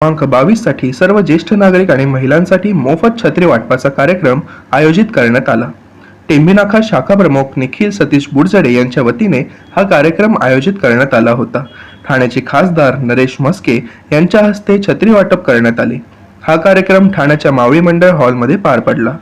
क्रमांक बावीससाठी सर्व ज्येष्ठ नागरिक आणि महिलांसाठी मोफत छत्री वाटपाचा कार्यक्रम आयोजित करण्यात आला. टेंभीनाका शाखा प्रमुख निखिल सतीश बुडजडे यांच्या वतीने हा कार्यक्रम आयोजित करण्यात आला होता. ठाण्याचे खासदार नरेश म्हस्के यांच्या हस्ते छत्री वाटप करण्यात आले. हा कार्यक्रम ठाण्याच्या मावळी मंडळ हॉलमध्ये पार पडला.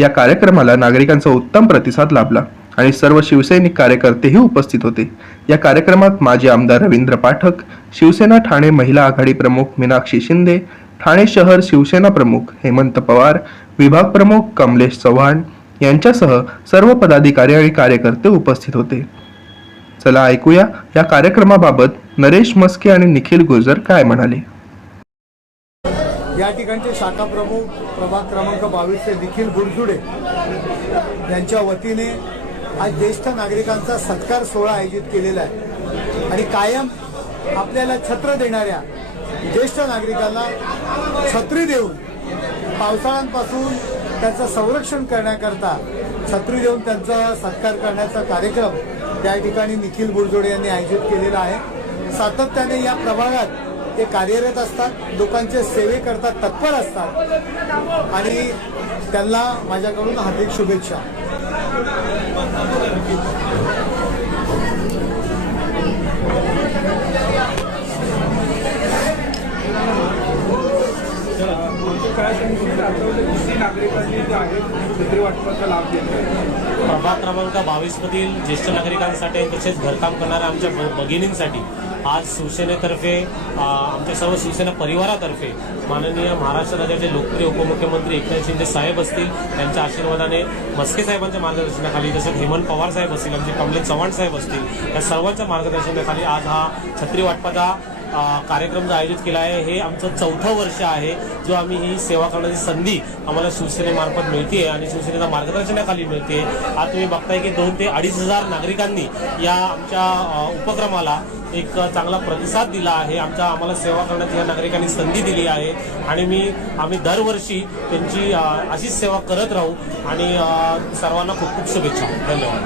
या कार्यक्रमाला नागरिकांचा उत्तम प्रतिसाद लाभला. आणि सर्व शिवसैनिक कार्यकर्तेही उपस्थित होते. या कार्यक्रमात माजी आमदार रवींद्र पाठक शिवसेना ठाणे महिला आघाडी प्रमुख मीनाक्षी शिंदे ठाणे शहर शिवसेना प्रमुख हेमंत पवार विभाग प्रमुख कमलेश चव्हाण यांच्यासह सर्व पदाधिकारी आणि कार्यकर्ते उपस्थित होते. चला ऐकूया या कार्यक्रमाबाबत नरेश मस्के आणि निखिल गुर्जर काय म्हणाले. या ठिकाणचे शाखा प्रमुख प्रभाग क्रमांक बावीसचे निखिल गुरजुडे यांच्या वतीने आज ज्येष्ठ नागरिकांचा सत्कार सोहळा आयोजित केलेला आहे. आणि कायम आपल्याला छत्र देणाऱ्या ज्येष्ठ नागरिकांना छत्री देऊन पावसाळ्यांपासून त्यांचं संरक्षण करण्याकरता छत्री देऊन त्यांचा सत्कार करण्याचा कार्यक्रम त्या ठिकाणी निखिल बुरजोडे यांनी आयोजित केलेला आहे. सातत्याने या प्रभागात ते कार्यरत असतात लोकांच्या सेवेकरता तत्पर असतात. आणि त्यांना माझ्याकडून हार्दिक शुभेच्छा. 気持ちいい。नागरिकांनी जे आहे छत्री वाटपाचा लाभ घेतला प्रभाग क्रमांक बावीसमधील ज्येष्ठ नागरिकांसाठी तसेच घरकाम करणाऱ्या आमच्या भ- भगिनींसाठी आज शिवसेनेतर्फे आमच्या सर्व शिवसेना परिवारातर्फे माननीय महाराष्ट्र राज्याचे लोकप्रिय उपमुख्यमंत्री एकनाथ शिंदे साहेब असतील त्यांच्या आशीर्वादाने मस्के साहेबांच्या मार्गदर्शनाखाली जसं हेमंत पवार साहेब असतील आमचे कमलेश चव्हाण साहेब असतील या सर्वांच्या मार्गदर्शनाखाली आज हा छत्री वाटपाचा कार्यक्रम जो आयोजित केला आहे हे आमचं चौथं वर्ष आहे जो आम्ही ही सेवा करण्याची संधी आम्हाला शिवसेनेमार्फत मिळते आणि शिवसेनेच्या मार्गदर्शनाखाली मिळते आज तुम्ही बघताय की दोन ते अडीच हजार नागरिकांनी या आमच्या उपक्रमाला एक चांगला प्रतिसाद दिला आहे. आमच्या आम्हाला सेवा करण्याची या नागरिकांनी संधी दिली आहे आणि मी आम्ही दरवर्षी त्यांची अशीच सेवा करत राहू आणि सर्वांना खूप खूप शुभेच्छा. धन्यवाद.